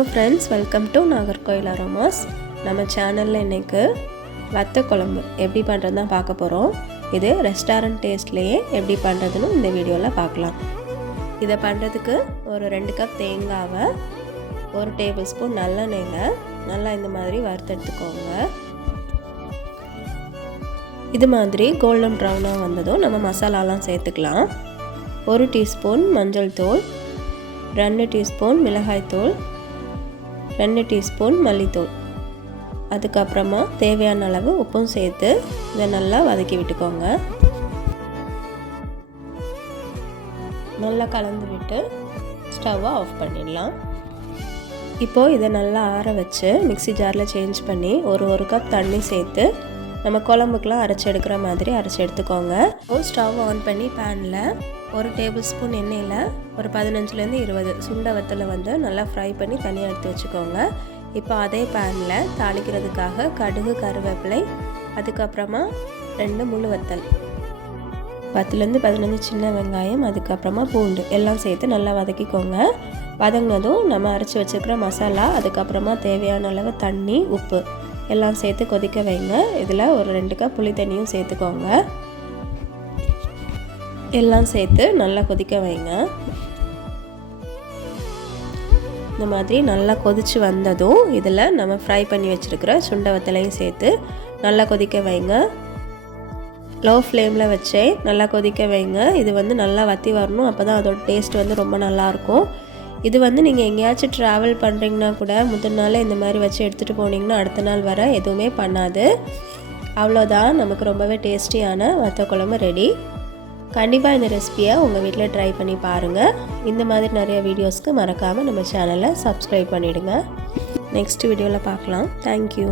Hello friends, welcome to Nagercoil Aromas. நம்ம சேனலில் இன்றைக்கு வத்த குழம்பு எப்படி பண்ணுறது தான் பார்க்க போகிறோம். இது ரெஸ்டாரண்ட் டேஸ்ட்லேயே எப்படி பண்ணுறதுன்னு இந்த வீடியோவில் பார்க்கலாம். இதை பண்ணுறதுக்கு ஒரு 2 கப் தேங்காவை 1 டேபிள் ஸ்பூன் நல்லெண்ணெயில் நல்லா இந்த மாதிரி வறுத்தெடுத்துக்கோங்க. இது மாதிரி கோல்டன் ப்ரௌனாக வந்ததும் நம்ம மசாலாலாம் சேர்த்துக்கலாம். 1 டீஸ்பூன் மஞ்சள் தூள், 2 டீஸ்பூன் மிளகாய்த்தூள், 2 டீஸ்பூன் மல்லித்தூள், அதுக்கப்புறமா தேவையான அளவு உப்பும் சேர்த்து இதை நல்லா வதக்கி விட்டுக்கோங்க. நல்லா கலந்து விட்டு ஸ்டவ்வை ஆஃப் பண்ணிடலாம். இப்போது இதை நல்லா ஆற வச்சு மிக்ஸி ஜாரில் சேஞ்ச் பண்ணி ஒரு கப் தண்ணி சேர்த்து நம்ம குழம்புக்கெலாம் அரைச்சி எடுக்கிற மாதிரி அரைச்சி எடுத்துக்கோங்க. இப்போது ஸ்டவ் ஆன் பண்ணி பேனில் 1 டேபிள் ஸ்பூன் எண்ணெயில் ஒரு 15லேருந்து 20 சுண்டை வத்தலை வந்து நல்லா ஃப்ரை பண்ணி தனியாக எடுத்து வச்சுக்கோங்க. இப்போ அதே பேனில் தாளிக்கிறதுக்காக கடுகு, கருவேப்பிலை, அதுக்கப்புறமா 2 முழு வத்தல், 10லேருந்து 15 சின்ன வெங்காயம், அதுக்கப்புறமா பூண்டு எல்லாம் சேர்த்து நல்லா வதக்கிக்கோங்க. வதங்கினதும் நம்ம அரைச்சி வச்சுருக்கிற மசாலா, அதுக்கப்புறமா தேவையான அளவு தண்ணி, உப்பு எல்லாம் சேர்த்து கொதிக்க வைங்க. இதில் ஒரு 2 கப் புளி தண்ணியும் சேர்த்துக்கோங்க. எல்லாம் சேர்த்து நல்லா கொதிக்க வைங்க. இந்த மாதிரி நல்லா கொதித்து வந்ததும் இதில் நம்ம ஃப்ரை பண்ணி வச்சுருக்கிற சுண்டை வத்தலையும் சேர்த்து நல்லா கொதிக்க வைங்க. லோ ஃப்ளேமில் வச்சே நல்லா கொதிக்க வைங்க. இது வந்து நல்லா வற்றி வரணும், அப்போ தான் அதோட டேஸ்ட் வந்து ரொம்ப நல்லாயிருக்கும். இது வந்து நீங்கள் எங்கேயாச்சும் ட்ராவல் பண்ணுறீங்கன்னா கூட முதல் நாள் இந்த மாதிரி வச்சு எடுத்துகிட்டு போனீங்கன்னா அடுத்த நாள் வர எதுவுமே பண்ணாது. அவ்வளோதான், நமக்கு ரொம்பவே டேஸ்டியான வத்த குழம்பு ரெடி. கண்டிப்பாக இந்த ரெசிபியை உங்கள் வீட்டில் ட்ரை பண்ணி பாருங்கள். இந்த மாதிரி நிறைய வீடியோஸ்க்கு மறக்காமல் நம்ம சேனலை சப்ஸ்கிரைப் பண்ணிவிடுங்க. நெக்ஸ்ட் வீடியோவில் பார்க்கலாம். தேங்க்யூ.